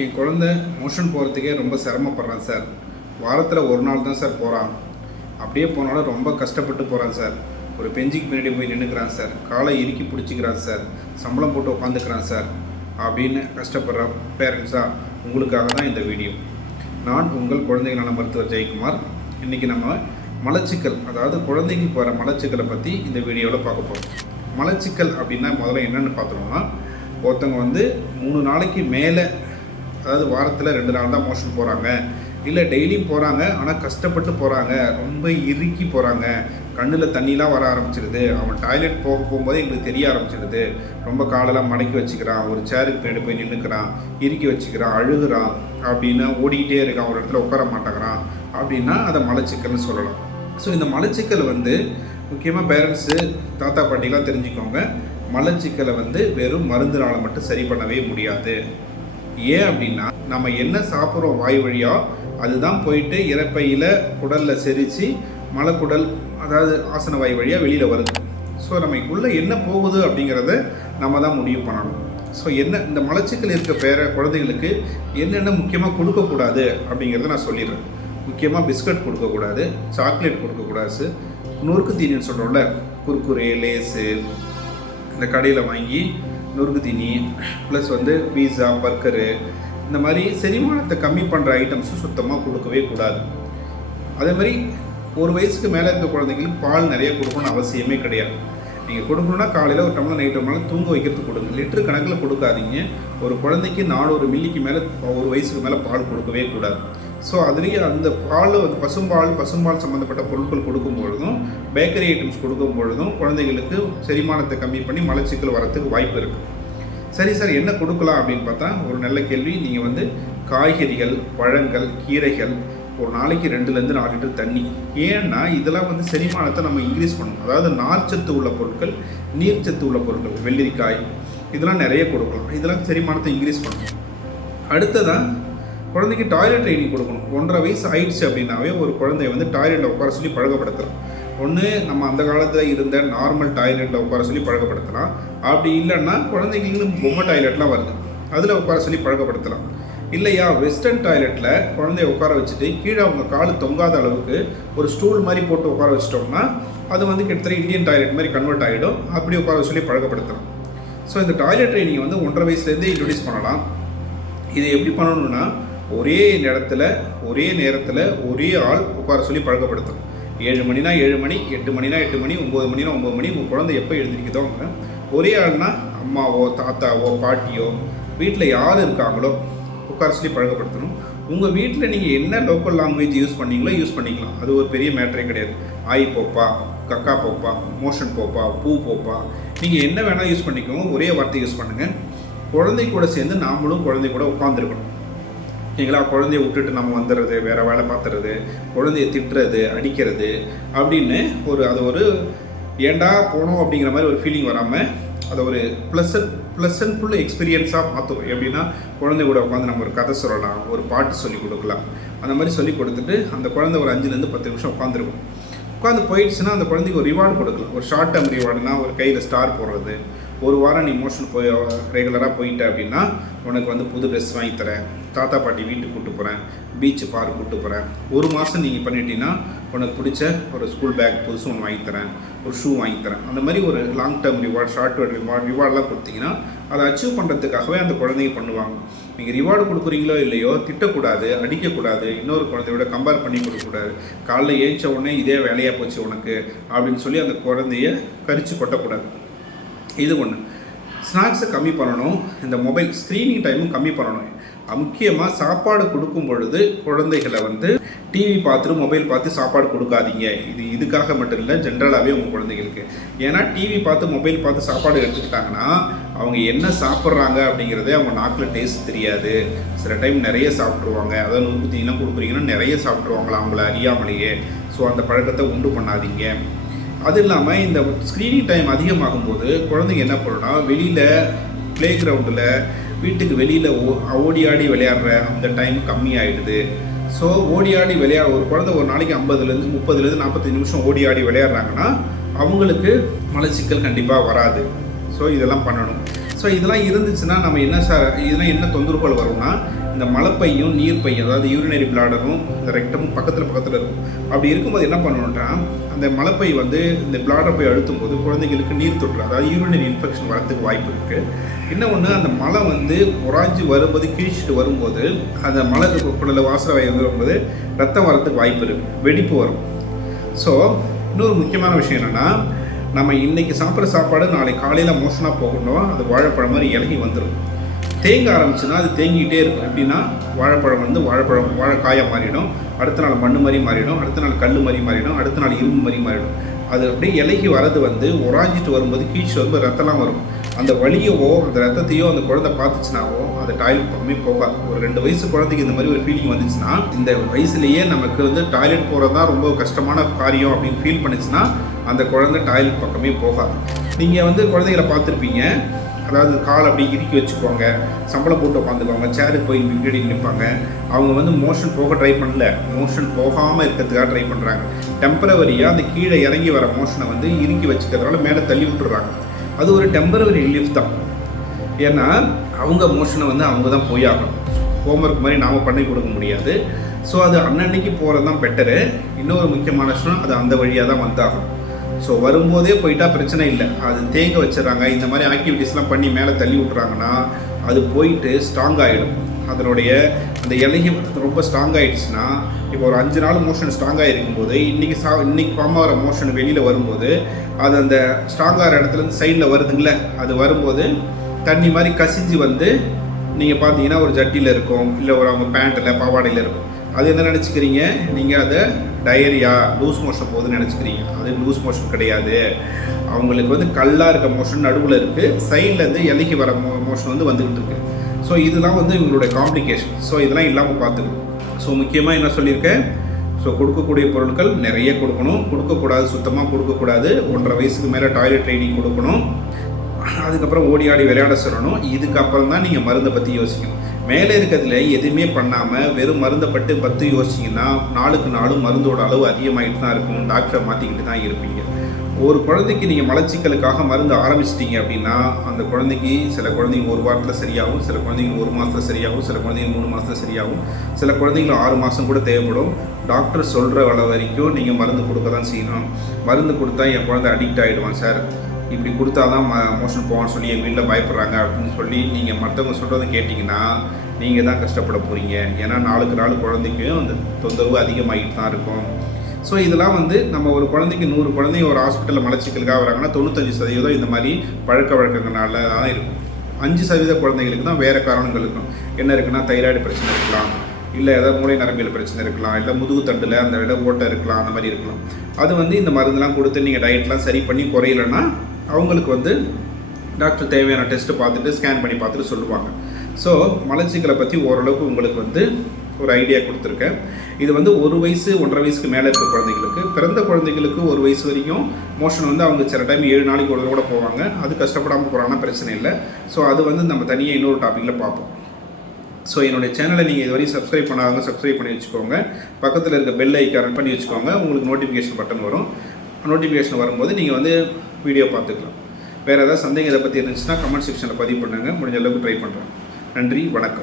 என் குழந்தை மோஷன் போகிறதுக்கே ரொம்ப சிரமப்படுறான் சார். வாரத்தில் ஒரு நாள் தான் சார் போகிறான். அப்படியே போனாலும் ரொம்ப கஷ்டப்பட்டு போகிறான் சார். ஒரு பெஞ்சுக்கு பின்னாடி போய் நின்றுக்கிறான் சார். காலை இறுக்கி பிடிச்சிக்கிறான் சார். சம்பளம் போட்டு உட்காந்துக்கிறான் சார் அப்படின்னு கஷ்டப்படுற பேரண்ட்ஸாக உங்களுக்காக தான் இந்த வீடியோ. நான் உங்கள் குழந்தைகளான மருத்துவர் ஜெயக்குமார். இன்றைக்கி நம்ம மலச்சிக்கல், அதாவது குழந்தைங்களுக்கு வர மலச்சிக்கலை பற்றி இந்த வீடியோவில் பார்க்க போகிறோம். மலச்சிக்கல் அப்படின்னா முதல்ல என்னென்னு பார்த்தோம்னா, ஒருத்தவங்க 3 நாளைக்கு மேலே, அதாவது வாரத்தில் 2 நாள் தான் மோஷன் போகிறாங்க, இல்லை டெய்லியும் போகிறாங்க ஆனால் கஷ்டப்பட்டு போகிறாங்க, ரொம்ப இறுக்கி போகிறாங்க, கண்ணில் தண்ணிலாம் வர ஆரம்பிச்சிடுது, அவன் டாய்லெட் போகும்போது எங்களுக்கு தெரிய ஆரம்பிச்சிடுது, ரொம்ப காலெல்லாம் மடக்கி வச்சுக்கிறான், ஒரு சேருக்கு பின்னாடி போய் நின்றுக்கிறான், இறுக்கி வச்சுக்கிறான், அழுகுறான், அப்படின்னா ஓடிக்கிட்டே இருக்கான், ஒரு இடத்துல உட்கார மாட்டேங்கிறான் அப்படின்னா அதை மலச்சிக்கல்னு சொல்லலாம். ஸோ இந்த மலச்சிக்கல் முக்கியமாக பேரண்ட்ஸு, தாத்தா பாட்டிலாம் தெரிஞ்சுக்கோங்க, மலச்சிக்கலை வெறும் மருந்துனால் மட்டும் சரி பண்ணவே முடியாது. ஏன் அப்படின்னா, நம்ம என்ன சாப்பிட்றோம் வாய் வழியாக அதுதான் போயிட்டு இறப்பையில் குடலில் செரித்து மலக்குடல், அதாவது ஆசன வாய் வழியாக வெளியில் வருது. ஸோ நமக்குள்ளே என்ன போகுது அப்படிங்கிறத நம்ம தான் முடிவு பண்ணணும். ஸோ இந்த மலச்சிக்கல் இருக்க குழந்தைகளுக்கு என்னென்ன முக்கியமாக கொடுக்கக்கூடாது அப்படிங்கிறத நான் சொல்லிடுறேன். முக்கியமாக பிஸ்கட் கொடுக்கக்கூடாது, சாக்லேட் கொடுக்கக்கூடாது, நொறுக்கு தீனின்னு சொல்கிறோம்ல, குர்குரே, லேஸு, இந்த கடையில் வாங்கி நொறுக்கு தீனி ப்ளஸ் பீஸா, பர்கரு, இந்த மாதிரி செரிமானத்தை கம்மி பண்ணுற ஐட்டம்ஸும் சுத்தமாக கொடுக்கவே கூடாது. அதே மாதிரி 1 வயசுக்கு மேலே இருக்க குழந்தைங்களுக்கு பால் நிறைய கொடுக்கணும்னு அவசியமே கிடையாது. நீங்கள் கொடுக்கணுன்னா காலையில் ஒரு டம்ளர், நைட் டம்ளர் தூங்க வைக்கிறதுக்கு கொடுங்க. லிட்டர் கணக்கில் கொடுக்காதீங்க. ஒரு குழந்தைக்கு 400 மில்லிக்கு மேலே 1 வயசுக்கு மேலே பால் கொடுக்கவே கூடாது. ஸோ அதுலேயே அந்த பால் பசும்பால் சம்மந்தப்பட்ட பொருட்கள் கொடுக்கும்பொழுதும், பேக்கரி ஐட்டம்ஸ் கொடுக்கும்பொழுதும் குழந்தைகளுக்கு செரிமானத்தை கம்மி பண்ணி மலச்சிக்கல் வரத்துக்கு வாய்ப்பு இருக்குது. சரி சார், என்ன கொடுக்கலாம் அப்படின்னு பார்த்தா ஒரு நல்ல கேள்வி. நீங்கள் காய்கறிகள், பழங்கள், கீரைகள், ஒரு நாளைக்கு 2லேருந்து 4 லிட்டர் தண்ணி. ஏன்னா இதெல்லாம் செரிமானத்தை நம்ம இன்க்ரீஸ் பண்ணணும். அதாவது நார்ச்சத்து உள்ள பொருட்கள், நீர்ச்சத்து உள்ள பொருட்கள், வெள்ளரிக்காய், இதெல்லாம் நிறைய கொடுக்கலாம். இதெல்லாம் செரிமானத்தை இன்க்ரீஸ் பண்ணணும். அடுத்ததான் குழந்தைக்கு டாய்லெட் ட்ரைனிங் கொடுக்கணும். 1.5 வயசு ஆயிடுச்சு அப்படின்னாவே ஒரு குழந்தைய டாய்லெட்டில் உட்கார சொல்லி பழக்கப்படுத்தலாம். ஒன்று நம்ம அந்த காலத்தில் இருந்த நார்மல் டாய்லெட்டில் உட்கார சொல்லி பழக்கப்படுத்தலாம். அப்படி இல்லைன்னா குழந்தைங்களுக்கு பொம்மை டாய்லெட்லாம் வருது, அதில் உட்கார சொல்லி பழக்கப்படுத்தலாம். இல்லையா, வெஸ்டர்ன் டாய்லெட்டில் குழந்தைய உட்கார வச்சுட்டு கீழே அவங்க கால் தொங்காத அளவுக்கு ஒரு ஸ்டூல் மாதிரி போட்டு உட்கார வச்சிட்டோம்னா அது கிட்டத்தட்ட இந்தியன் டாய்லெட் மாதிரி கன்வெர்ட் ஆகிடும். அப்படி உட்கார சொல்லி பழக்கப்படுத்தலாம். ஸோ இந்த டாய்லெட் ட்ரைனிங் 1.5 வயசுலேருந்தே இன்ட்ரடியூஸ் பண்ணலாம். இது எப்படி பண்ணணும்னா, ஒரே இடத்துல, ஒரே நேரத்தில், ஒரே ஆள் உட்கார சொல்லி பழக்கப்படுத்தணும். 7 மணினா 7 மணி, 8 மணினா 8 மணி, 9 மணினா 9 மணி. உங்கள் குழந்தை எப்போ எழுந்திருக்குதோ அவங்க, ஒரே ஆள்னா அம்மாவோ தாத்தாவோ பாட்டியோ வீட்டில் யார் இருக்காங்களோ உட்கார சொல்லி பழக்கப்படுத்தணும். உங்கள் வீட்டில் நீங்கள் என்ன லோக்கல் லாங்குவேஜ் யூஸ் பண்ணீங்களோ யூஸ் பண்ணிக்கலாம். அது ஒரு பெரிய மேட்டரே கிடையாது. ஆய் போப்பா, கக்கா போப்பா, மோஷன் போப்பா, பூ போப்பா, நீங்கள் என்ன வேணால் யூஸ் பண்ணிக்கோங்க. ஒரே வார்த்தை யூஸ் பண்ணுங்கள். குழந்தை கூட சேர்ந்து நாமளும் குழந்தை கூட உட்காந்துருக்கணும். நீங்களா குழந்தைய விட்டுட்டு நம்ம வந்துடுறது, வேறு வேலை பார்த்துறது, குழந்தைய திட்டுறது, அடிக்கிறது அப்படின்னு அது ஒரு ஏண்டா போனோம் அப்படிங்கிற மாதிரி ஒரு ஃபீலிங் வராமல் அதை ஒரு ப்ளசன்ட்ஃபுல் எக்ஸ்பீரியன்ஸாக மாற்றுவோம். எப்படின்னா, குழந்தை கூட உட்காந்து நம்ம ஒரு கதை சொல்லலாம், ஒரு பாட்டு சொல்லி கொடுக்கலாம். அந்த மாதிரி சொல்லி கொடுத்துட்டு அந்த குழந்தை ஒரு 5லேருந்து 10 நிமிஷம் உட்காந்துருக்கும். உட்காந்து போயிடுச்சுன்னா அந்த குழந்தைக்கு ஒரு ரிவார்டு கொடுக்கலாம். ஒரு ஷார்ட் டேர்ம் ரிவார்டுனா, ஒரு கையில் ஸ்டார் போடுறது. 1 வாரம் நீ மோஷன் ரெகுலராக போயிட்ட அப்படின்னா உனக்கு புது ட்ரெஸ் வாங்கி தரேன், தாத்தா பாட்டி வீட்டுக்கு கூப்பிட்டு போகிறேன், பீச்சு பார்க் கூப்பிட்டு போகிறேன். 1 மாதம் நீங்கள் பண்ணிட்டீங்கன்னா உனக்கு பிடிச்ச ஒரு ஸ்கூல் பேக் புதுசு ஒன்று வாங்கி தரேன், ஒரு ஷூ வாங்கி தரேன். அந்த மாதிரி ஒரு long term reward, short term ரிவார்டெலாம் கொடுத்தீங்கன்னா அதை அச்சீவ் பண்ணுறதுக்காகவே அந்த குழந்தைங்க பண்ணுவாங்க. நீங்கள் ரிவார்டு கொடுக்குறீங்களோ இல்லையோ, திட்டக்கூடாது, அடிக்கக்கூடாது, இன்னொரு குழந்தையோட கம்பேர் பண்ணி கொடுக்கக்கூடாது. காலைல ஏஞ்ச உடனே இதே வேலையாக போச்சு உனக்கு அப்படின்னு சொல்லி அந்த குழந்தைய கரிச்சு கொட்டக்கூடாது. இது ஒன்று. ஸ்நாக்ஸை கம்மி பண்ணணும். இந்த மொபைல் ஸ்க்ரீனிங் டைமும் கம்மி பண்ணணும். முக்கியமாக சாப்பாடு கொடுக்கும் பொழுது குழந்தைகளை டிவி பார்த்துட்டு மொபைல் பார்த்து சாப்பாடு கொடுக்காதீங்க. இதுக்காக மட்டும் இல்லை, ஜென்ரலாகவே உங்கள் குழந்தைகளுக்கு. ஏன்னா டிவி பார்த்து மொபைல் பார்த்து சாப்பாடு எடுத்துக்கிட்டாங்கன்னா அவங்க என்ன சாப்பிட்றாங்க அப்படிங்கிறதே அவங்க நாக்கில் டேஸ்ட் தெரியாது. சில டைம் நிறைய சாப்பிட்ருவாங்க. அதாவது நொறுக்கு தீனிலாம் கொடுக்குறீங்கன்னா நிறைய சாப்பிட்ருவாங்களா அவங்கள அறியாமலேயே. ஸோ அந்த பழக்கத்தை உண்டு பண்ணாதீங்க. அது இல்லாமல் இந்த ஸ்க்ரீனிங் டைம் அதிகமாகும்போது குழந்தைங்க என்ன பண்ணணும்னா, வெளியில் ப்ளே கிரவுண்டில், வீட்டுக்கு வெளியில் ஓடி ஆடி விளையாடுற அந்த டைம் கம்மியாகிடுது. ஸோ ஓடி ஆடி ஒரு குழந்தை ஒரு நாளைக்கு 50லேருந்து 30லேருந்து 45 நிமிஷம் ஓடி ஆடி விளையாடுறாங்கன்னா அவங்களுக்கு மலச்சிக்கல் கண்டிப்பாக வராது. ஸோ இதெல்லாம் பண்ணணும். ஸோ இதெல்லாம் இருந்துச்சுன்னா நம்ம என்ன சார் இதெல்லாம் என்ன தொந்தரவுகள் வரும்னா, இந்த மலப்பையும் நீர்ப்பையும் அதாவது யூரினரி பிளாடரும் இந்த ரெக்டமும் பக்கத்தில் இருக்கும். அப்படி இருக்கும்போது என்ன பண்ணணும்னா, அந்த மலப்பை வந்து இந்த பிளாடர் போய் அழுத்தும் போது குழந்தைங்களுக்கு நீர் தொற்று அதாவது யூரினரி இன்ஃபெக்ஷன் வரதுக்கு வாய்ப்பு இருக்குது. இன்னொன்று, அந்த மலை வந்து உராஞ்சி வரும்போது கிழிச்சிட்டு வரும்போது அந்த மலை குடலில் வாசனை வரும்போது ரத்தம் வரதுக்கு வாய்ப்பு இருக்குது, வெடிப்பு வரும். ஸோ இன்னொரு முக்கியமான விஷயம் என்னென்னா, நம்ம இன்றைக்கி சாப்பிட்ற சாப்பாடு நாளைக்கு காலையில் மோஷனாக போகணும், அது வாழைப்பழம் மாதிரி இலகி வந்துடும். தேங்க ஆரம்பிச்சுன்னா அது தேங்கிக்கிட்டே இருக்கும். எப்படின்னா, வாழைப்பழம் வந்து வாழைக்காயாக மாறிடும், அடுத்த நாள் மண் மாதிரி மாறிடும், அடுத்த நாள் கல் மாதிரி மாறிடும், அடுத்த நாள் இரும்பு மாதிரி மாறிடும். அது அப்படியே இலகி வரது வந்து உராஞ்சிட்டு வரும்போது கீழ்ச்சி வரும்போது ரத்தம்லாம் வரும். அந்த வலியவோ அந்த ரத்தத்தையோ அந்த குழந்தை பார்த்துச்சுனாவோ அந்த டாய்லெட் பக்கமே போகாது. ஒரு 2 வயசு குழந்தைக்கு இந்த மாதிரி ஒரு ஃபீலிங் வந்துச்சுன்னா, இந்த வயசுலேயே நமக்கு வந்து டாய்லெட் போகிறது தான் ரொம்ப கஷ்டமான காரியம் அப்படின்னு ஃபீல் பண்ணிச்சுன்னா அந்த குழந்தை டாய்லெட் பக்கமே போகாது. நீங்கள் வந்து குழந்தைகளை பார்த்துருப்பீங்க, அதாவது கால் அப்படி இறுக்கி வச்சுக்குவாங்க, சம்பளம் போட்டு உட்காந்துக்குவாங்க, சேருக்கு போய் பின்னாடி நிற்பாங்க. அவங்க வந்து மோஷன் போக ட்ரை பண்ணல, மோஷன் போகாமல் இருக்கிறதுக்காக ட்ரை பண்ணுறாங்க. டெம்பரவரியாக அந்த கீழே இறங்கி வர மோஷனை வந்து இறுக்கி வச்சுக்கிறதுனால மேலே தள்ளி விட்டுறாங்க. அது ஒரு டெம்பரவரி ரிலீஃப் தான். ஏன்னா அவங்க மோஷனை வந்து அவங்க தான் போய் ஆகணும். ஹோம்ஒர்க் மாதிரி நாம் பண்ணி கொடுக்க முடியாது. ஸோ அது அன்னன்னைக்கு போகிறது தான் பெட்டரு. இன்னொரு முக்கியமான விஷயம், அது அந்த வழியாக தான் வந்தாகணும். ஸோ வரும்போதே போயிட்டா பிரச்சனை இல்லை, அது தேங்க வச்சிடறாங்க. இந்த மாதிரி ஆக்டிவிட்டீஸ்லாம் பண்ணி மேலே தள்ளி விட்றாங்கன்னா அது போயிட்டு ஸ்ட்ராங் ஆகிடும். அதனுடைய அந்த இலகி ரொம்ப ஸ்ட்ராங் ஆகிடுச்சுன்னா, இப்போ ஒரு 5 நாள் மோஷன் ஸ்ட்ராங்காக இருக்கும்போது இன்றைக்கி ஃபார்ம் ஆகிற மோஷன் வெளியில் வரும்போது அது அந்த ஸ்ட்ராங் ஆகிற இடத்துலேருந்து சைடில் வருதுங்களே, அது வரும்போது தண்ணி மாதிரி கசிஞ்சு வந்து நீங்கள் பார்த்தீங்கன்னா ஒரு ஜட்டியில் இருக்கும், இல்லை ஒரு அவங்க பேண்ட்டில் பாவாடையில் இருக்கும். அது என்ன நினச்சிக்கிறீங்க, நீங்கள் அதை டயரியா லூஸ் மோஷன் போகுதுன்னு நினச்சிக்கிறீங்க. அது லூஸ் மோஷன் கிடையாது. அவங்களுக்கு வந்து கல்லாக இருக்க மோஷன் நடுவில் இருக்குது, சைட்லேருந்து இலகி வர மோஷன் வந்து வந்துக்கிட்டு இருக்குது. ஸோ இதெல்லாம் வந்து இவங்களுடைய காம்ப்ளிகேஷன். ஸோ இதெல்லாம் இல்லாமல் பார்த்துக்கணும். ஸோ முக்கியமாக என்ன சொல்லியிருக்கேன், ஸோ கொடுக்கக்கூடிய பொருட்கள் நிறைய கொடுக்கணும், கொடுக்கக்கூடாது, சுத்தமாக கொடுக்கக்கூடாது. 1.5 வயசுக்கு மேலே டாய்லெட் ட்ரைனிங் கொடுக்கணும், அதுக்கப்புறம் ஓடி ஆடி விளையாட சொல்லணும். இதுக்கப்புறம் தான் நீங்கள் மருந்தை பற்றி யோசிக்கணும். மேலே இருக்கிறதுல எதுவுமே பண்ணாமல் வெறும் மருந்தை பற்றி யோசிச்சிங்கன்னா நாளுக்கு நாளும் மருந்தோட அளவு அதிகமாகிட்டு தான் இருக்கும், டாக்டரை மாற்றிக்கிட்டு தான் இருப்பீங்க. ஒரு குழந்தைக்கு நீங்கள் மலச்சிக்கலுக்காக மருந்து ஆரம்பிச்சிட்டிங்க அப்படின்னா அந்த குழந்தைக்கு சில குழந்தைங்க 1 வாரத்தில் சரியாகும், சில குழந்தைங்க 1 மாதத்தில் சரியாகும், சில குழந்தைங்க 3 மாதத்தில் சரியாகும், சில குழந்தைங்க 6 மாதம் கூட தேவைப்படும். டாக்டர் சொல்கிற வேலை வரைக்கும் நீங்கள் மருந்து கொடுக்க தான் செய்யணும். மருந்து கொடுத்தா என் குழந்தை அடிக்ட் ஆகிடுவான் சார், இப்படி கொடுத்தா தான் மோஷன் போவான்னு சொல்லி எங்கள் வீட்டில் பயப்படுறாங்க அப்படின்னு சொல்லி நீங்கள் மற்றவங்க சொல்கிறத கேட்டிங்கன்னா நீங்கள் தான் கஷ்டப்பட போகிறீங்க. ஏன்னா நாளுக்கு நாள் குழந்தைக்கும் அந்த தொந்தரவு அதிகமாகிட்டு தான் இருக்கும். ஸோ இதெல்லாம் வந்து நம்ம ஒரு குழந்தைக்கு 100 குழந்தைங்க ஒரு ஹாஸ்பிட்டலில் மலச்சிக்கலுக்காக வராங்கன்னா 95% இந்த மாதிரி பழக்க வழக்கங்களால தான் இருக்கும். 5% குழந்தைங்களுக்கு தான் வேறு காரணங்கள் இருக்கும். என்ன இருக்குன்னா, தைராய்டு பிரச்சனை இருக்கலாம், இல்லை ஏதாவது மூளை நரம்பியல் பிரச்சனை இருக்கலாம், இல்லை முதுகு தண்டில் அந்த இடம் ஓட்டை இருக்கலாம், அந்த மாதிரி இருக்கலாம். அது வந்து இந்த மருந்துலாம் கொடுத்து நீங்கள் டயட்லாம் சரி பண்ணி குறையலைன்னா அவங்களுக்கு வந்து டாக்டர் தேவையான டெஸ்ட்டு பார்த்துட்டு ஸ்கேன் பண்ணி பார்த்துட்டு சொல்லுவாங்க. ஸோ மலச்சிக்கலை பற்றி ஓரளவுக்கு உங்களுக்கு வந்து ஒரு ஐடியா கொடுத்துருக்கேன். இது வந்து 1 வயசு 1.5 வயசுக்கு மேலே இருக்க குழந்தைங்களுக்கு, பிறந்த குழந்தைங்களுக்கு 1 வயசு வரைக்கும் மோஷன் வந்து அவங்க சில டைம் 7 நாளைக்கு ஒரு கூட போவாங்க. அது கஷ்டப்படாமல் போகிறாங்கன்னா பிரச்சனை இல்லை. ஸோ அது வந்து நம்ம தனியாக இன்னொரு டாப்பிக்கில் பார்ப்போம். ஸோ என்னுடைய சேனலை நீங்கள் இதுவரையும் சப்ஸ்கிரைப் பண்ணாதவங்க சப்ஸ்கிரைப் பண்ணி வச்சுக்கோங்க. பக்கத்தில் இருக்க பெல் ஐக்கான் பண்ணி வச்சுக்கோங்க. உங்களுக்கு நோட்டிஃபிகேஷன் பட்டன் வரும். நோட்டிஃபிகேஷன் வரும்போது நீங்கள் வந்து வீடியோ பார்த்துக்கலாம். வேறு ஏதாவது சந்தேகம் இதை பற்றி இருந்துச்சுன்னா கமெண்ட் செக்ஷனில் பதிவு பண்ணுங்கள். முடிஞ்ச அளவுக்கு ட்ரை பண்ணுறேன். நன்றி, வணக்கம்.